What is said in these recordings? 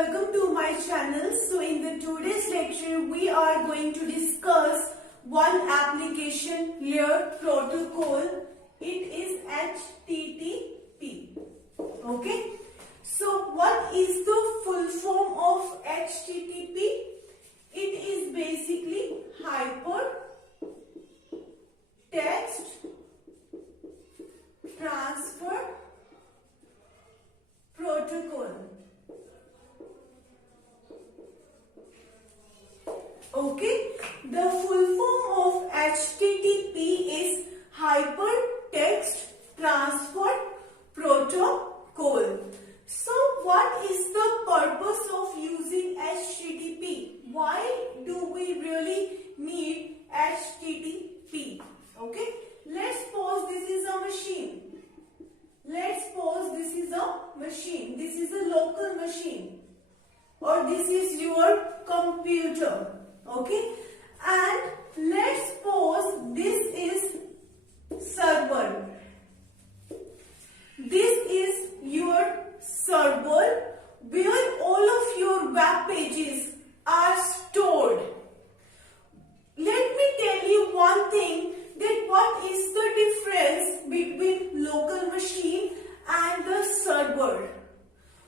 welcome to my channel. So in the today's lecture we are going to discuss one application layer protocol. It is HTTP. Okay. So what is the full form of HTTP? It is basically Hypertext Transfer Protocol. Okay, the full form of HTTP is Hypertext Transfer Protocol. So what is the purpose of using HTTP? Why do we really need HTTP? Okay, let's suppose this is a machine. Let's suppose this is a machine. This is a local machine. Or this is your computer. Okay, and let's suppose this is server. This is your server where all of your web pages are stored. Let me tell you one thing, that what is the difference between local machine and the server.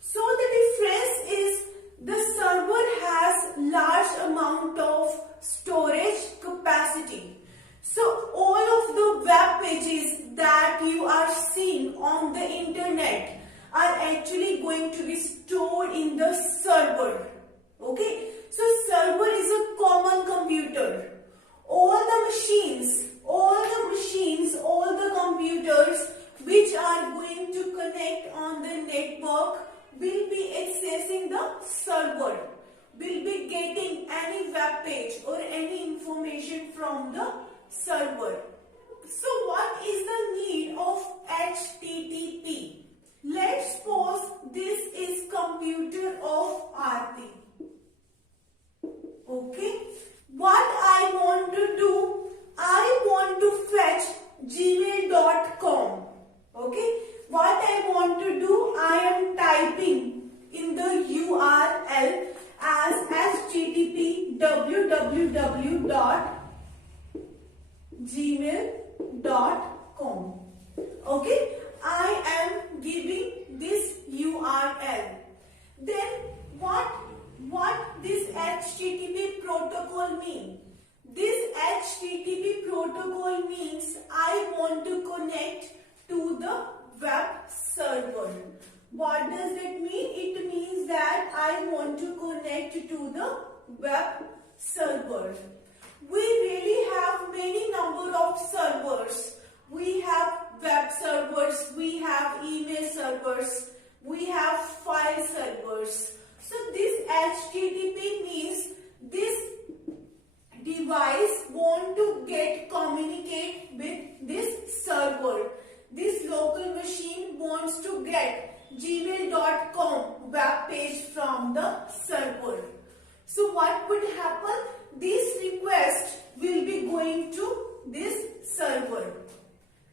So the difference is the server has large amount of storage capacity. So all of the web pages that you are seeing on the internet are actually going to be stored in the server. Okay, so server is a common computer. All the computers which are going to connect on the network will be accessing the server, will be getting any web page or any information from the server. So what is the need of HTTP? Let's suppose this is computer of Aarti. Okay, what I want to do, I want to fetch gmail.com. Okay, what I want to do, I am typing in the URL as http www.gmail.com. Okay, I am giving this URL. Then what this HTTP protocol means? This HTTP protocol means I want to connect to the web server. What does that mean? It means that I want to connect to the web server. We really have many number of servers. We have web servers, we have email servers, we have file servers. So this HTTP means this device want to communicate with this server. This local machine wants to get gmail.com web page from the server. So what would happen? This request will be going to this server.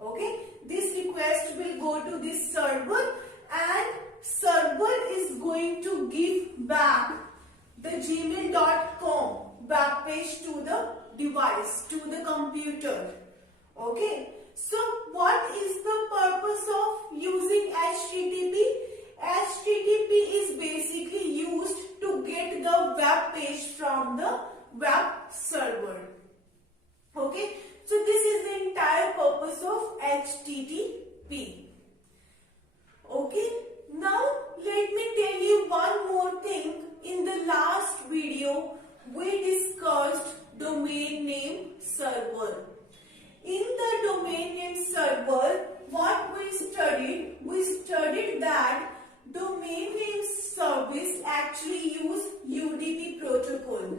Okay, this request will go to this server and server is going to give back the gmail.com web page to the device, to the computer. Okay, so what is the purpose of using HTTP? HTTP is basically used to get the web page from the web server. Okay, so this is the entire purpose of HTTP. Okay, now let me tell you one more thing. In the last video, we discussed domain name server. In the domain name server, what we studied that domain name service actually use UDP protocol,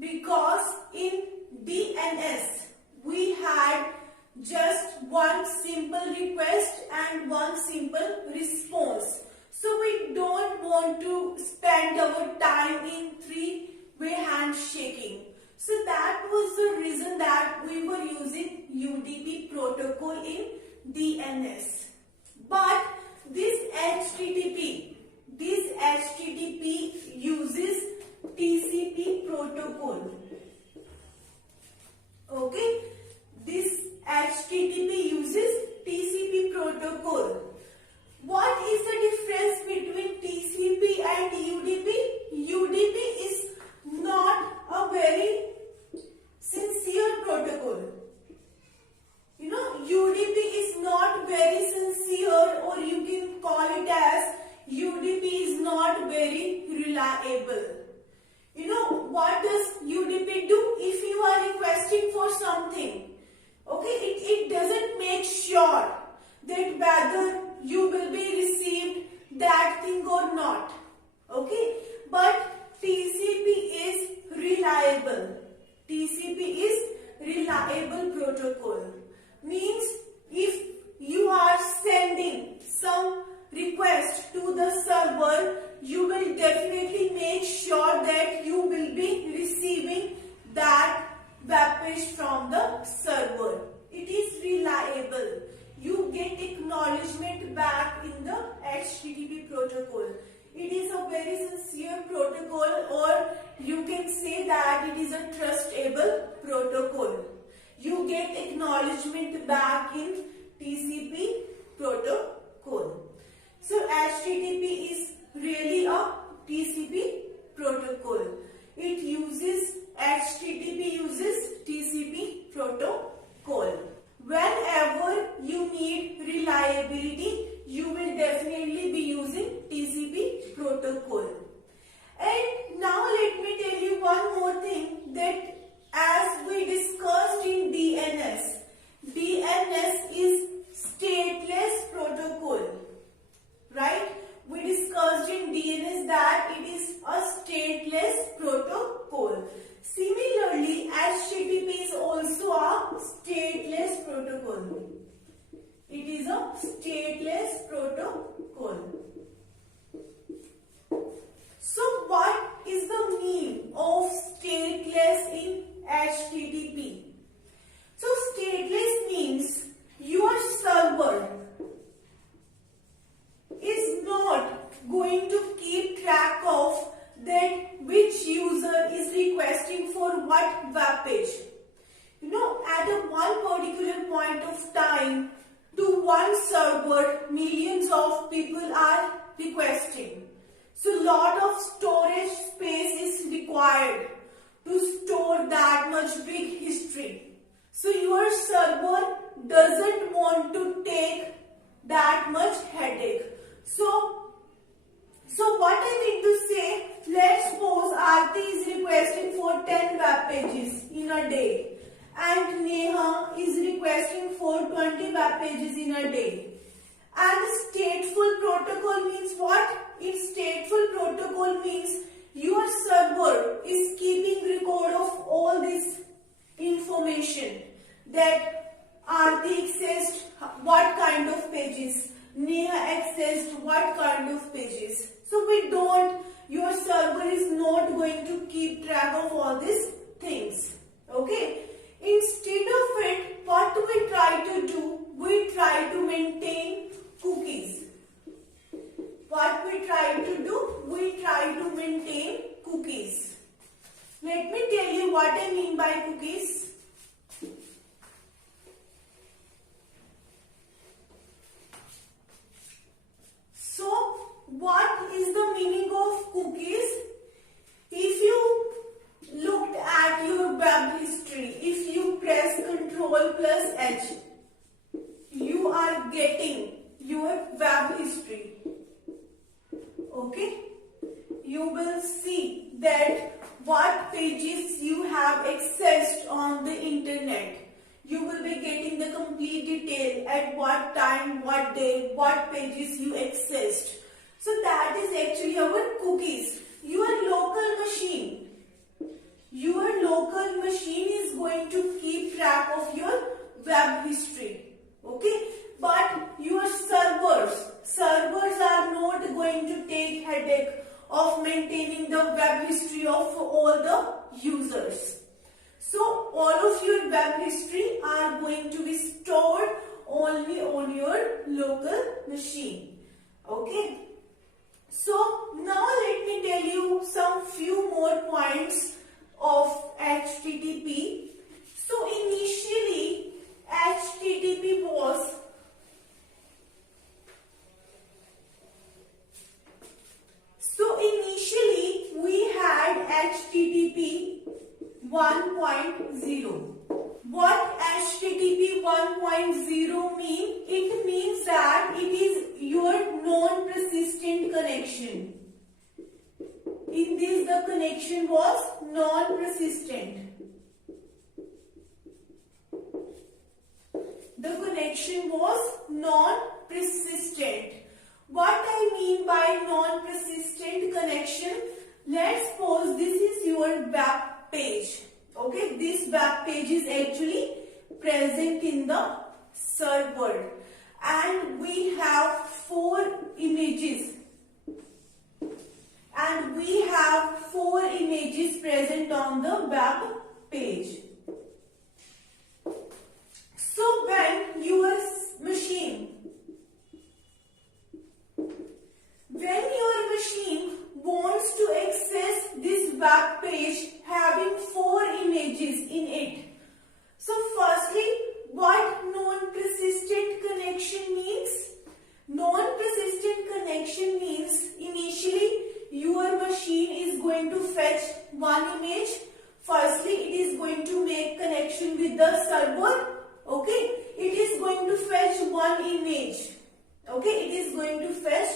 because in DNS we had just one simple request and one simple response. So we don't want to spend our time in three-way handshaking. So that was the reason that we were using UDP protocol in DNS. But this HTTP protocol. Okay, this HTTP uses TCP protocol. What is the difference between TCP and UDP? UDP is not a very sincere protocol. You know, UDP is not very sincere, or you can call it as UDP is not very reliable. You know, what does UDP do? If you are requesting for something, okay, it doesn't make sure that whether you will be received that thing or not. Okay, but TCP is reliable. TCP is reliable protocol. Means if you are sending some request to the server, you will definitely make sure that you will be receiving that web page from the server. It is reliable. You get acknowledgement back in the HTTP protocol. It is a very sincere protocol, or you can say that it is a trustable protocol. You get acknowledgement back in TCP protocol. So HTTP is really a TCP protocol. It uses HTTP uses TCP protocol. Whenever you need reliability, you will definitely be using TCP protocol. And now let me tell you one more thing, that as we discussed in DNS, DNS is stateless protocol, right? We discussed in DNS that it is a stateless protocol. Similarly, HTTP is also a stateless protocol. It is a stateless protocol. So what is the meaning of stateless in HTTP? So stateless means your server is not going to keep track of that which user is requesting for what web page. You know, at a one particular point of time, to one server, millions of people are requesting. So lot of storage space is required to store that much big history. So your server doesn't want to take that much headache. So what I mean to say, let's suppose Aarti is requesting for 10 web pages in a day, and Neha is requesting for 20 web pages in a day. And stateful protocol means what? In stateful protocol means your server is keeping record of all this information, that Aarti accessed what kind of pages, Neha accessed what kind of pages. So your server is not going to keep track of all these things. Okay. Instead of it, what we try to do? We try to maintain cookies. What we try to do? We try to maintain cookies. Let me tell you what I mean by cookies. So, what is the meaning of cookies? If you looked at your web history, if you press Ctrl+H, you are getting your web history. Okay? You will see that what pages you have accessed on the internet. You will be getting the complete detail at what time, what day, what pages you accessed. So that is actually our cookies. Your local machine. Your local machine is going to keep track of your web history. Okay? But your servers are not going to take headache of maintaining the web history of all the users. So all of your web history are going to be stored only on your local machine. Okay? So now let me tell you some few more points of 1.0. What HTTP 1.0 mean? It means that it is your non-persistent connection. In this, the connection was non-persistent. The connection was non-persistent. What I mean by non-persistent connection? Let's suppose this is your web page. Okay, this web page is actually present in the server, and we have 4 images. And we have 4 images present on the web page. So when your machine wants to access this web page having 4 images in it. So firstly, what non-persistent connection means? Non-persistent connection means initially your machine is going to fetch 1 image. Firstly, it is going to make connection with the server. Okay, it is going to fetch 1 image. Okay, it is going to fetch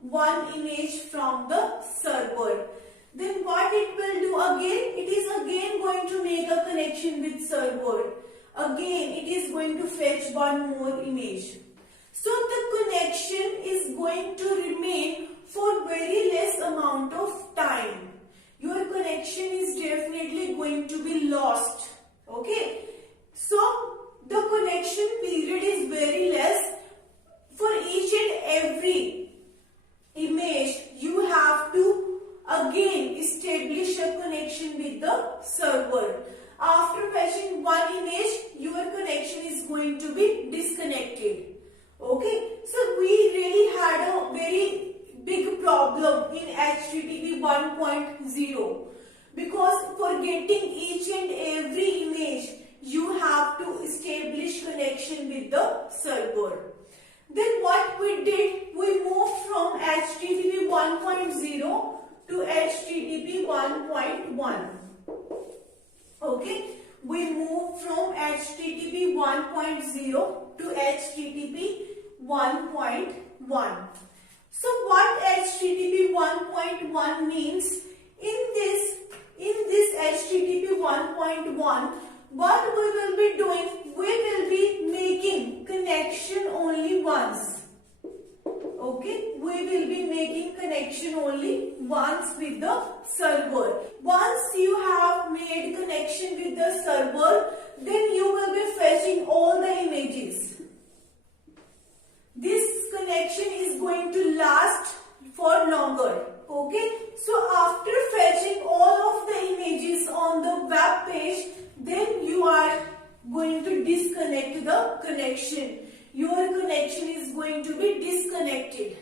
1 image from the server. Then what it will do again? It is again going to make a connection with server. Again, it is going to fetch 1 more image. So the connection is going to remain for very less amount of time. Your connection is definitely going to be lost. Okay. So the connection period is very less. For each and every image, you have to again establish a connection with the server. After fetching 1 image, your connection is going to be disconnected. Okay, so we really had a very big problem in HTTP 1.0 because for getting each and every image, you have to establish connection with the server. Then what we did, we moved from HTTP 1.0 to HTTP 1.1. Okay, we moved from HTTP 1.0 to HTTP 1.1. So what HTTP 1.1 means? In this HTTP 1.1, what we will be doing? We will be making connection only once. Okay, we will be making connection only once with the server. Once you have made connection with the server, then you will be fetching all the images. This connection is going to last for longer. Okay, so after fetching all of the images on the web page, then you are going to disconnect the connection. Your connection is going to be disconnected.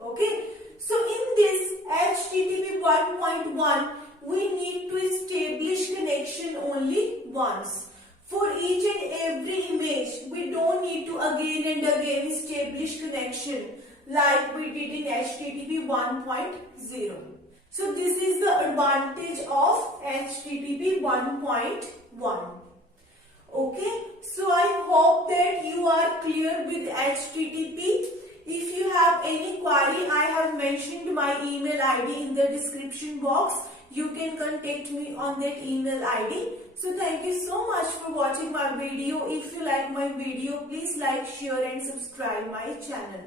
Okay, so in this HTTP 1.1, we need to establish connection only once. For each and every image, we don't need to again and again establish connection like we did in HTTP 1.0. So this is the advantage of HTTP 1.1. Okay, so I hope that you are clear with HTTP. If you have any query, I have mentioned my email ID in the description box. You can contact me on that email ID. So thank you so much for watching my video. If you like my video, please like, share and subscribe my channel.